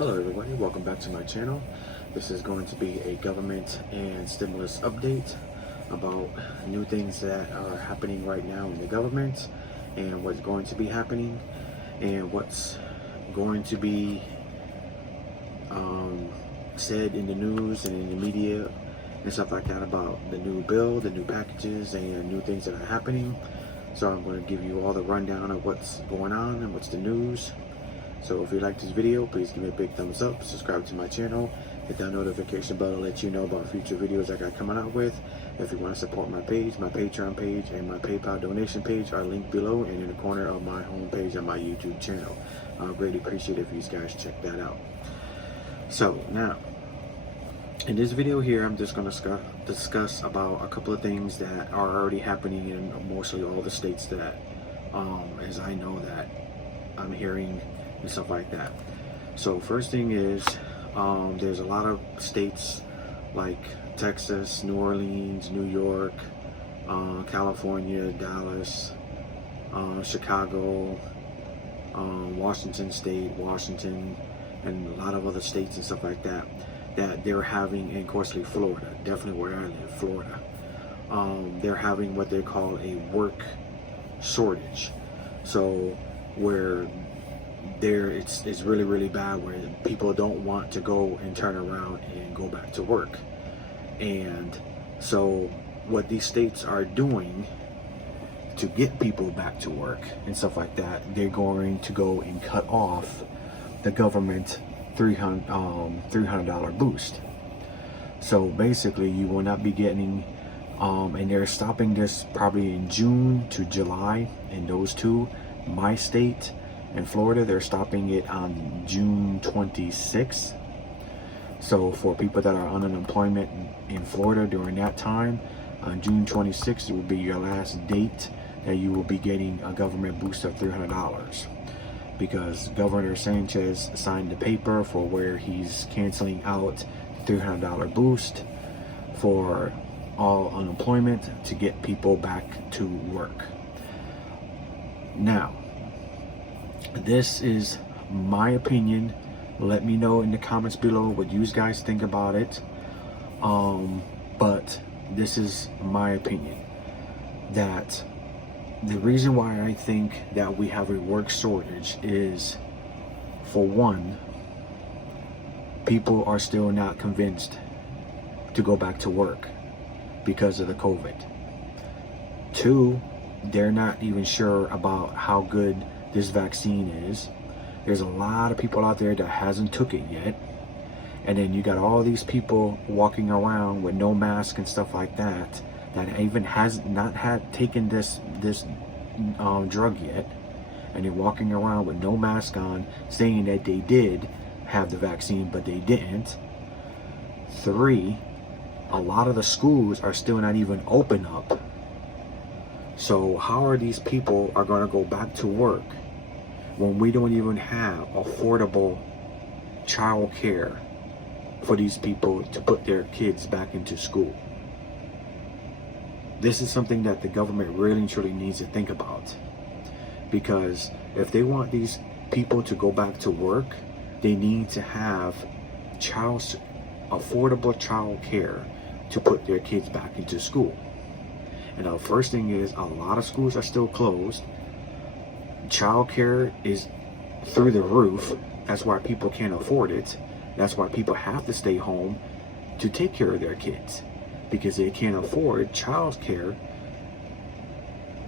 Hello everybody, welcome back to my channel. This is going to be a government and stimulus update about new things that are happening right now in the government and what's going to be happening and what's going to be said in the news and in the media and stuff like that about the new bill, the new packages, and new things that are happening. So I'm going to give you all the rundown of what's going on and what's the news. So if you like this video, please give me a big thumbs up, subscribe to my channel, hit that notification bell to let you know about future videos I got coming out with. If you want to support my page, my Patreon page, and my PayPal donation page are linked below and in the corner of my homepage on my YouTube channel. I'll greatly appreciate it if you guys check that out. So now, in this video here, I'm just going to discuss about a couple of things that are already happening in mostly all the states that, as I know that I'm hearing and stuff like that. So first thing is, there's a lot of states like Texas, New Orleans, New York, California, Dallas, Chicago, Washington State, Washington, and a lot of other states and stuff like that, that they're having, and of course Florida, definitely where I live, Florida, they're having what they call a work shortage. So where it's really bad, where people don't want to go and turn around and go back to work. And so what these states are doing to get people back to work and stuff like that, they're going to go and cut off the government $300 boost. So basically you will not be getting and they're stopping this probably in June to July in those two. My state in Florida, they're stopping it on June 26th. So for people that are on unemployment in Florida during that time, on June 26th, it will be your last date that you will be getting a government boost of $300. Because Governor Sanchez signed the paper for where he's canceling out the $300 boost for all unemployment to get people back to work. Now, this is my opinion. Let me know in the comments below what you guys think about it. But this is my opinion, that the reason why I think that we have a work shortage is, for one, people are still not convinced to go back to work because of the COVID. Two, they're not even sure about how good this vaccine is. There's a lot of people out there that hasn't took it yet, and then you got all these people walking around with no mask and stuff like that, that even has not had taken this drug yet, and they're walking around with no mask on, saying that they did have the vaccine but they didn't. Three, a lot of the schools are still not even open up. So how are these people are going to go back to work when we don't even have affordable child care for these people to put their kids back into school? This is something that the government really and truly needs to think about, because if they want these people to go back to work, they need to have affordable child care to put their kids back into school. And the first thing is, a lot of schools are still closed. Child care is through the roof. That's why people can't afford it. That's why people have to stay home to take care of their kids, because they can't afford child care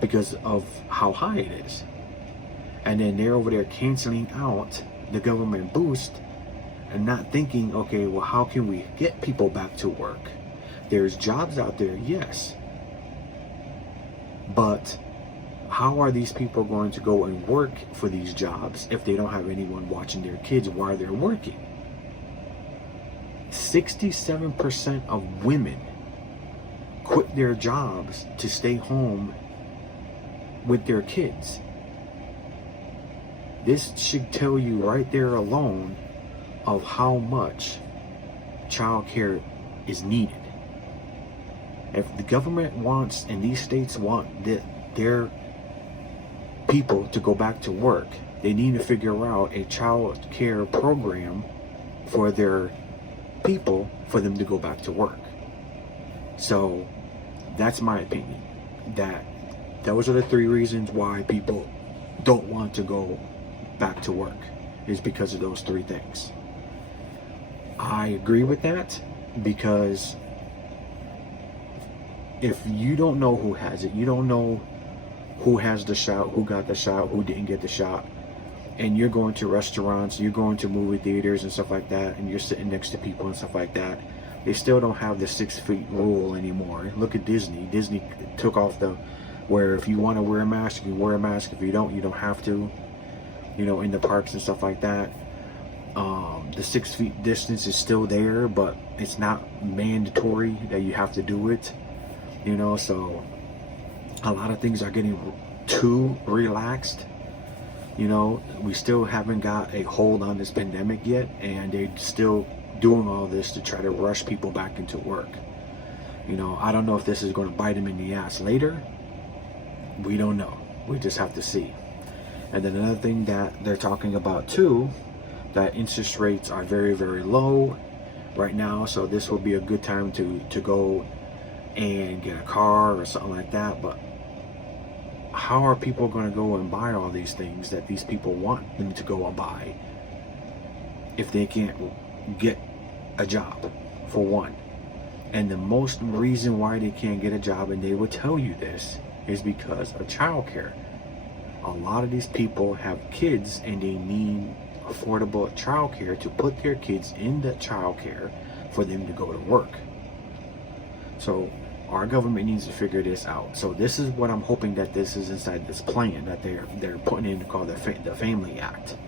because of how high it is. And then they're over there canceling out the government boost and not thinking, okay, well, how can we get people back to work? There's jobs out there, yes, but how are these people going to go and work for these jobs if they don't have anyone watching their kids while they're working? 67% of women quit their jobs to stay home with their kids. This should tell you right there alone of how much child care is needed. If the government wants, and these states want their people to go back to work, they need to figure out a child care program for their people for them to go back to work. So that's my opinion, that those are the 3 reasons why people don't want to go back to work, is because of those 3 things. I agree with that, because if you don't know who has it, you don't know who has the shot, who got the shot, who didn't get the shot, and you're going to restaurants, you're going to movie theaters and stuff like that, and you're sitting next to people and stuff like that, they still don't have the 6 feet rule anymore. Look at Disney. Disney took off the, where if you want to wear a mask, you can wear a mask. If you don't have to, you know, in the parks and stuff like that. The 6 feet distance is still there, but it's not mandatory that you have to do it, you know. So a lot of things are getting too relaxed, you know. We still haven't got a hold on this pandemic yet, and they're still doing all this to try to rush people back into work. You know, I don't know if this is going to bite them in the ass later. We don't know. We just have to see. And then another thing that they're talking about too, that interest rates are very, very low right now, so this will be a good time to go and get a car or something like that. But how are people going to go and buy all these things that these people want them to go and buy if they can't get a job, for one? And the most reason why they can't get a job, and they will tell you this, is because of childcare. A lot of these people have kids and they need affordable childcare to put their kids in the childcare for them to go to work. So our government needs to figure this out. So this is what I'm hoping that this is inside this plan that they're putting in, called the Family Act,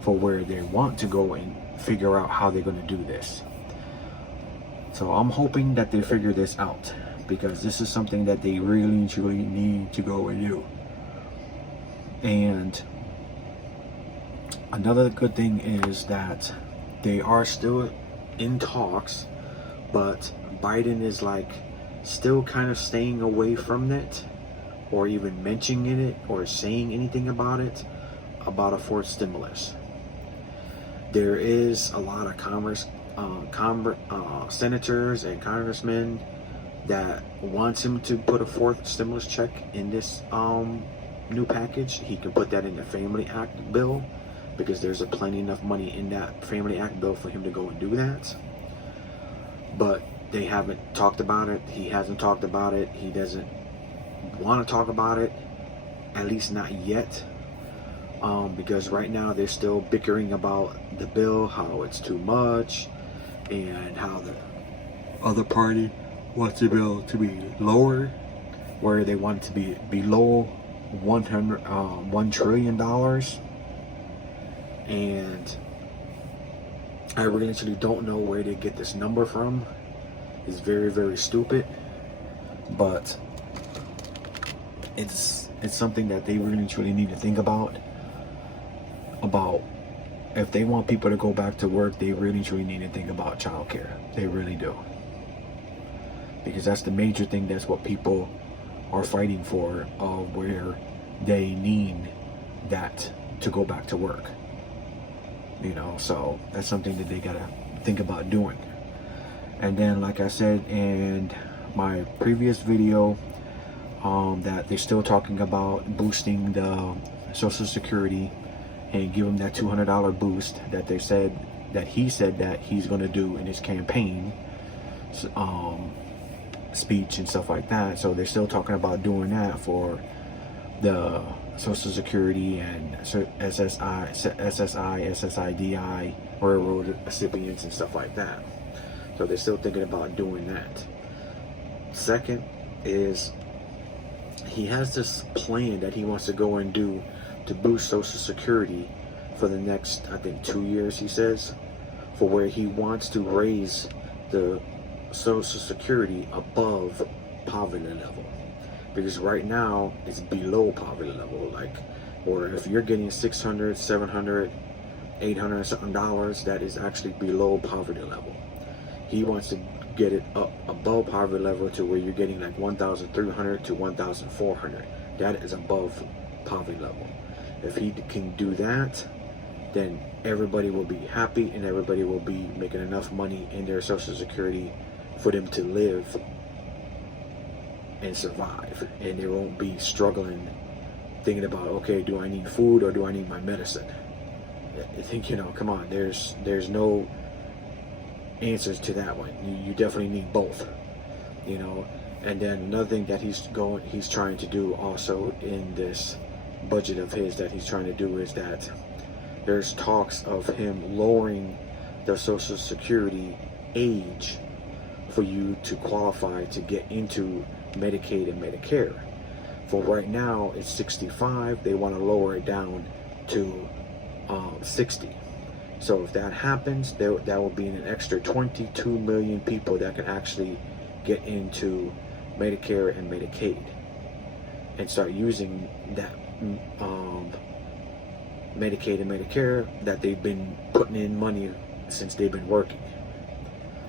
for where they want to go and figure out how they're going to do this. So I'm hoping that they figure this out, because this is something that they really truly need to go and do. And another good thing is that they are still in talks, but Biden is like still kind of staying away from it, or even mentioning it or saying anything about it, about a fourth stimulus. There is a lot of senators and congressmen that wants him to put a fourth stimulus check in this new package. He can put that in the Family Act bill, because there's plenty enough money in that Family Act bill for him to go and do that. But they haven't talked about it. He hasn't talked about it. He doesn't want to talk about it, at least not yet, because right now they're still bickering about the bill, how it's too much, and how the other party wants the bill to be lower, where they want it to be below $1 trillion. And I really actually don't know where they get this number from. It's very, very stupid, but it's something that they really truly need to think about if they want people to go back to work. They really truly need to think about childcare. They really do, because that's the major thing. That's what people are fighting for, where they need that to go back to work, you know. So that's something that they gotta think about doing. And then, like I said in my previous video, that they're still talking about boosting the Social Security and give them that $200 boost that they said, that he said that he's going to do in his campaign speech and stuff like that. So they're still talking about doing that for the Social Security and SSI, SSIDI, railroad recipients and stuff like that. So they're still thinking about doing that. Second is, he has this plan that he wants to go and do to boost Social Security for the next, I think, 2 years, he says, for where he wants to raise the Social Security above poverty level. Because right now it's below poverty level, like, or if you're getting $600, $700, $800 something dollars, that is actually below poverty level. He wants to get it up above poverty level to where you're getting like $1,300 to $1,400. That is above poverty level. If he can do that, then everybody will be happy and everybody will be making enough money in their Social Security for them to live and survive, and they won't be struggling thinking about, okay, do I need food or do I need my medicine? I think, you know, come on, there's no answers to that one. You definitely need both, you know. And then another thing that he's trying to do also in this budget of his that he's trying to do is that there's talks of him lowering the Social Security age for you to qualify to get into Medicaid and Medicare. For right now, it's 65. They want to lower it down to 60. So if that happens, that will be an extra 22 million people that can actually get into Medicare and Medicaid and start using that Medicaid and Medicare that they've been putting in money since they've been working.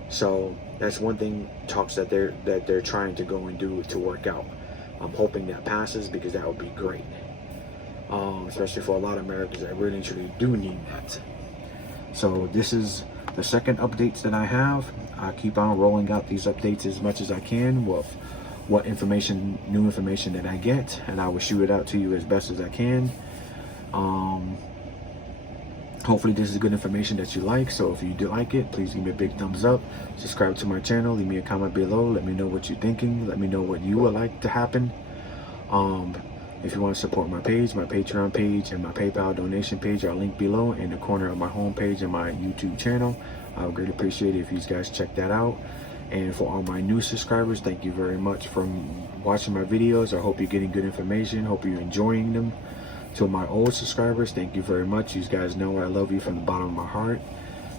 So that's one thing, talks that they're trying to go and do to work out. I'm hoping that passes, because that would be great, especially for a lot of Americans that really truly do need that. So this is the second updates that I have. I keep on rolling out these updates as much as I can with what information, new information that I get, and I will shoot it out to you as best as I can. Hopefully this is good information that you like. So if you do like it, please give me a big thumbs up, subscribe to my channel, leave me a comment below, let me know what you're thinking, let me know what you would like to happen. If you want to support my page, my Patreon page and my PayPal donation page are linked below in the corner of my homepage and my YouTube channel. I would greatly appreciate it if you guys check that out. And for all my new subscribers, thank you very much for watching my videos. I hope you're getting good information, hope you're enjoying them. To my old subscribers, thank you very much. You guys know I love you from the bottom of my heart.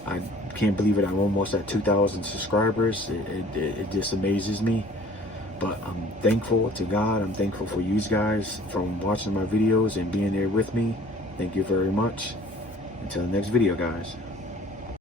I can't believe it, I'm almost at 2,000 subscribers. It just amazes me. But I'm thankful to God. I'm thankful for you guys from watching my videos and being there with me. Thank you very much. Until the next video, guys.